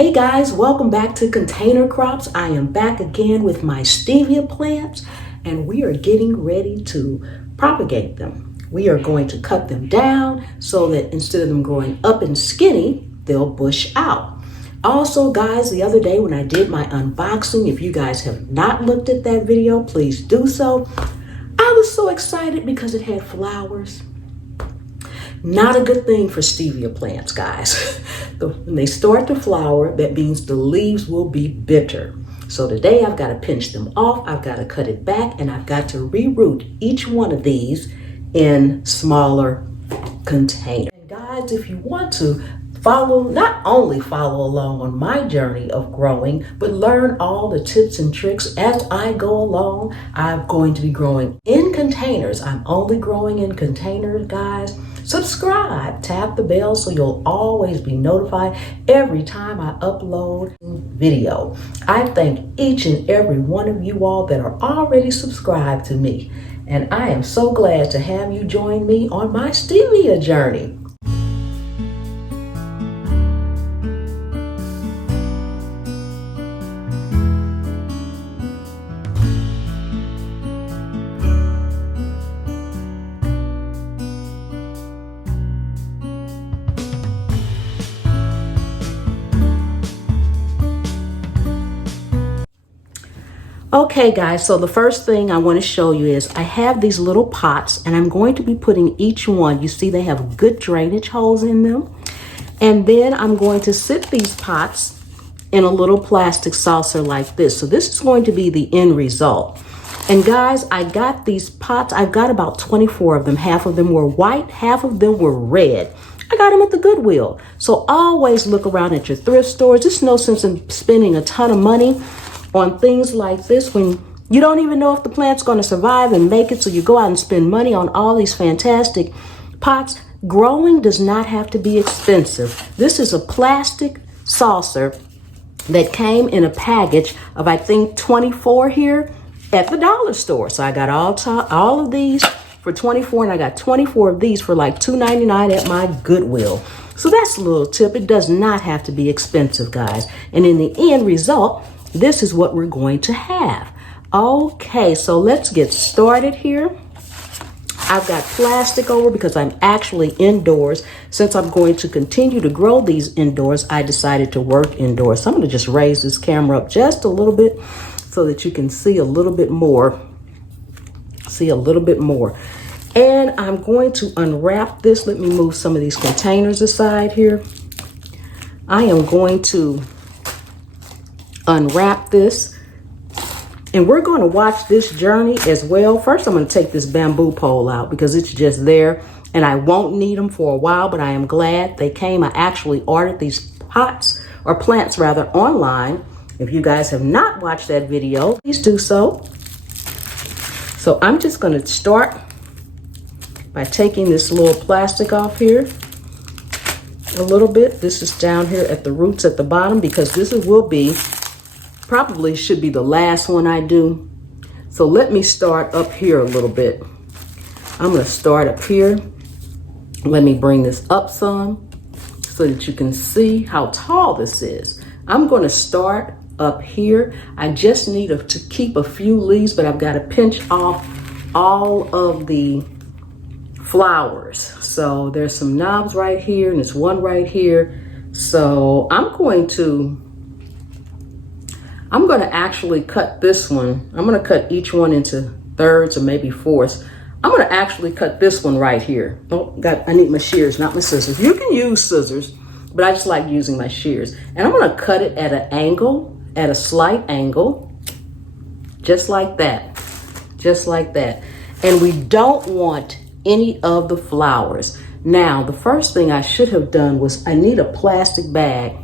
Hey guys, welcome back to Container Crops. I am back again with my Stevia plants and we are getting ready to propagate them. We are going to cut them down so that instead of them growing up and skinny, they'll bush out. Also guys, the other day when I did my unboxing, if you guys have not looked at that video, please do so. I was so excited because it had flowers. Not a good thing for stevia plants, guys. When they start to flower, that means the leaves will be bitter. So today I've got to pinch them off, I've got to cut it back, and I've got to reroot each one of these in smaller containers. And guys, if you want to not only follow along on my journey of growing, but learn all the tips and tricks as I go along. I'm going to be growing in containers. I'm only growing in containers, guys. Subscribe, tap the bell so you'll always be notified every time I upload a video. I thank each and every one of you all that are already subscribed to me. And I am so glad to have you join me on my stevia journey. Okay guys, so the first thing I want to show you is I have these little pots and I'm going to be putting each one, you see they have good drainage holes in them. And then I'm going to sit these pots in a little plastic saucer like this. So this is going to be the end result. And guys, I got these pots, I've got about 24 of them. Half of them were white, half of them were red. I got them at the Goodwill. So always look around at your thrift stores. There's no sense in spending a ton of money on things like this when you don't even know if the plant's going to survive and make it, so you go out and spend money on all these fantastic pots. Growing does not have to be expensive. This is a plastic saucer that came in a package of I think 24 here at the dollar store. So I got all of these for 24 and I got 24 of these for like $2.99 at my Goodwill. So that's a little tip. It does not have to be expensive, guys. And in the end result, this is what we're going to have. Okay, so let's get started here. I've got plastic over because I'm actually indoors. Since I'm going to continue to grow these indoors, I decided to work indoors. So I'm going to just raise this camera up just a little bit so that you can see a little bit more. And I'm going to unwrap this. Let me move some of these containers aside here. I am going to unwrap this and we're going to watch this journey as well. First, I'm going to take this bamboo pole out because it's just there and I won't need them for a while, but I am glad they came. I actually ordered these plants rather online. If you guys have not watched that video, please do so. So I'm just going to start by taking this little plastic off here a little bit. This is down here at the roots at the bottom because this probably should be the last one I do. So let me start up here a little bit. I'm going to start up here. Let me bring this up some so that you can see how tall this is. I'm going to start up here. I just need to keep a few leaves, but I've got to pinch off all of the flowers. So there's some knobs right here and there's one right here. So I'm going to actually cut this one. I'm going to cut each one into thirds or maybe fourths. I'm going to actually cut this one right here. Oh, I need my shears, not my scissors. You can use scissors, but I just like using my shears. And I'm going to cut it at an angle, at a slight angle, just like that, And we don't want any of the flowers. Now, the first thing I should have done was I need a plastic bag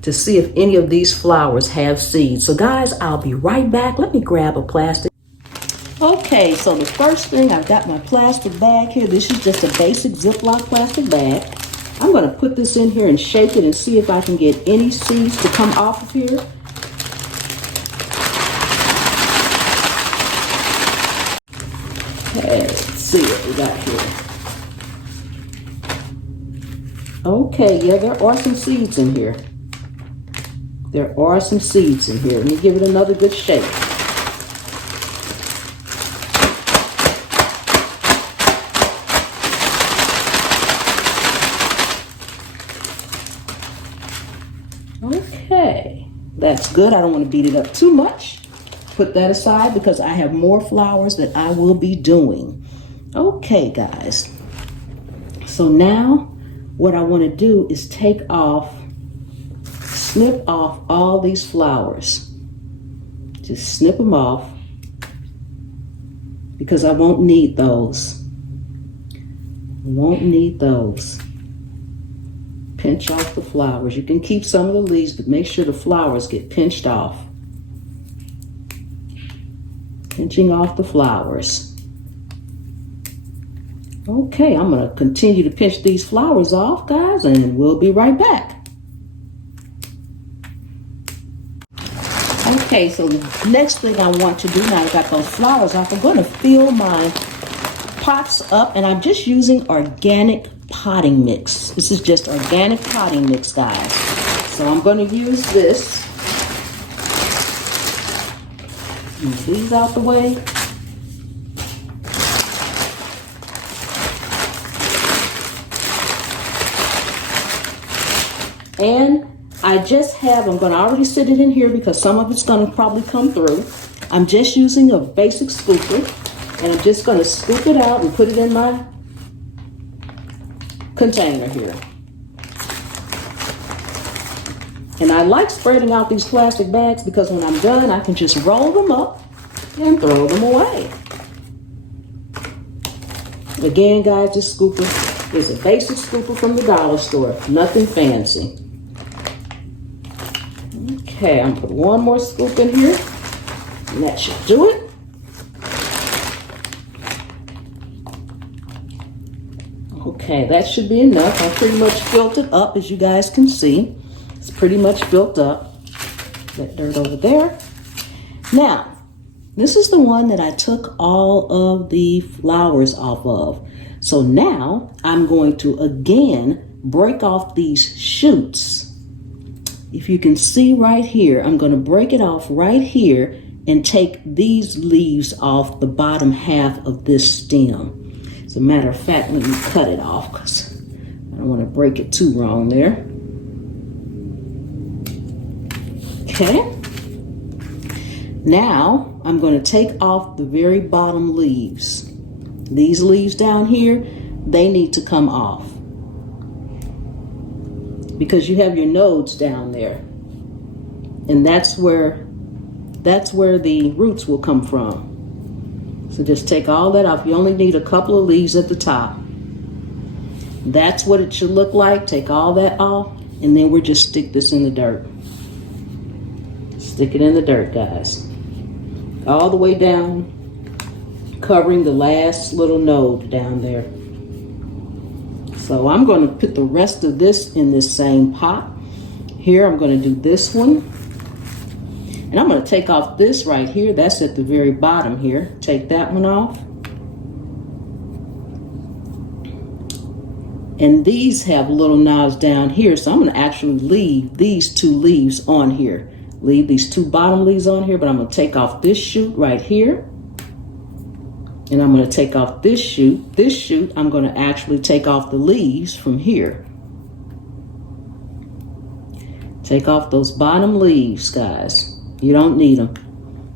to see if any of these flowers have seeds. So guys, I'll be right back. Let me grab a plastic. Okay, so the first thing, I've got my plastic bag here. This is just a basic Ziploc plastic bag. I'm going to put this in here and shake it and see if I can get any seeds to come off of here. Okay, let's see what we got here. Okay, yeah, there are some seeds in here. There are some seeds in here. Let me give it another good shake. Okay, that's good. I don't want to beat it up too much. Put that aside because I have more flours that I will be doing. Okay, guys. So now what I want to do is snip off all these flours. Just snip them off because I won't need those. Won't need those. Pinch off the flowers. You can keep some of the leaves, but make sure the flowers get pinched off. Pinching off the flowers. Okay, I'm going to continue to pinch these flowers off, guys, and we'll be right back. Okay, so the next thing I want to do now I got those flowers off, I'm going to fill my pots up, and I'm just using organic potting mix. This is just organic potting mix, guys. So I'm going to use this. Move these out the way. And I'm going to already sit it in here because some of it's going to probably come through. I'm just using a basic scooper, and I'm just going to scoop it out and put it in my container here. And I like spreading out these plastic bags because when I'm done, I can just roll them up and throw them away. Again, guys, this scooper is a basic scooper from the dollar store. Nothing fancy. Okay, I'm going to put one more scoop in here, and that should do it. Okay, that should be enough. I pretty much filled it up, as you guys can see. It's pretty much filled up. That dirt over there. Now, this is the one that I took all of the flowers off of. So now I'm going to again break off these shoots. If you can see right here, I'm going to break it off right here and take these leaves off the bottom half of this stem. As a matter of fact, let me cut it off because I don't want to break it too wrong there. Okay. Now I'm going to take off the very bottom leaves. These leaves down here, they need to come off because you have your nodes down there, and that's where the roots will come from. So just take all that off. You only need a couple of leaves at the top. That's what it should look like. Take all that off, and then we'll just stick this in the dirt. Stick it in the dirt, guys. All the way down, covering the last little node down there. So I'm going to put the rest of this in this same pot. Here I'm going to do this one. And I'm going to take off this right here. That's at the very bottom here. Take that one off. And these have little knobs down here. So I'm going to actually leave these two leaves on here. Leave these two bottom leaves on here, but I'm going to take off this shoot right here. And I'm going to take off this shoot. This shoot, I'm going to actually take off the leaves from here. Take off those bottom leaves, guys. You don't need them.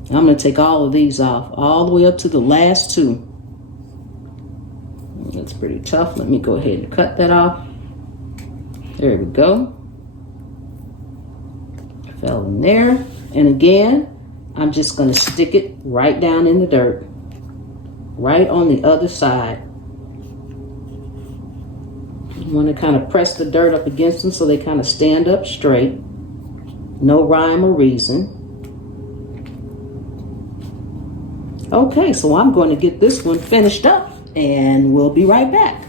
I'm going to take all of these off, all the way up to the last two. That's pretty tough. Let me go ahead and cut that off. There we go. Fell in there. And again, I'm just going to stick it right down in the dirt. Right on the other side. You want to kind of press the dirt up against them so they kind of stand up straight. No rhyme or reason. Okay, so I'm going to get this one finished up and we'll be right back.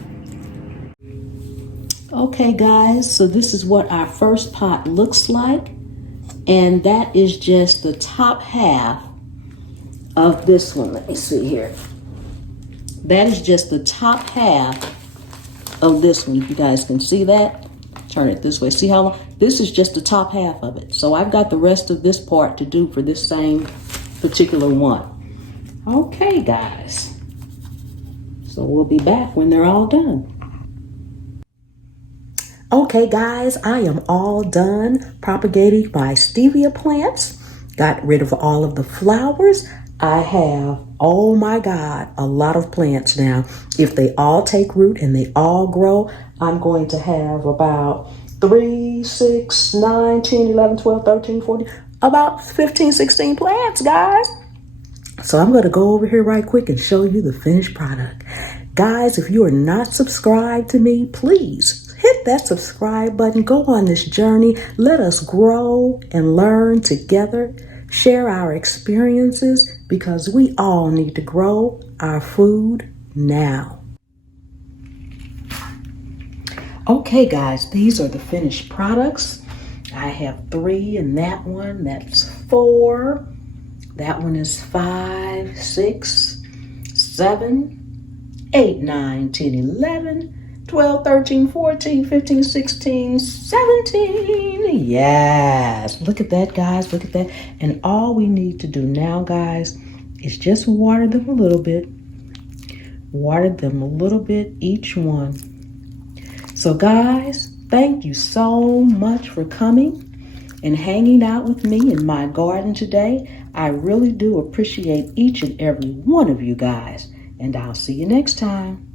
Okay, guys, so this is what our first pot looks like. And that is just the top half of this one. Let me see here. That is just the top half of this one. If you guys can see that, turn it this way. See how This is just the top half of it. So I've got the rest of this part to do for this same particular one. Okay, guys. So we'll be back when they're all done. Okay, guys, I am all done propagating my stevia plants. Got rid of all of the flowers. I have, oh my God, a lot of plants now. If they all take root and they all grow, I'm going to have about 3, 6, 9, 10, 11, 12, 13, 14, about 15, 16 plants, guys. So I'm going to go over here right quick and show you the finished product. Guys, if you are not subscribed to me, please hit that subscribe button. Go on this journey. Let us grow and learn together. Share our experiences because we all need to grow our food now. Okay, guys, these are the finished products. I have 3 in that one. That's 4. That one is 5, 6, 7, 8, 9, 10, 11, 12, 13, 14, 15, 16, 17. Yes. Look at that, guys. Look at that. And all we need to do now, guys, is just water them a little bit. Water them a little bit, each one. So, guys, thank you so much for coming and hanging out with me in my garden today. I really do appreciate each and every one of you guys, and I'll see you next time.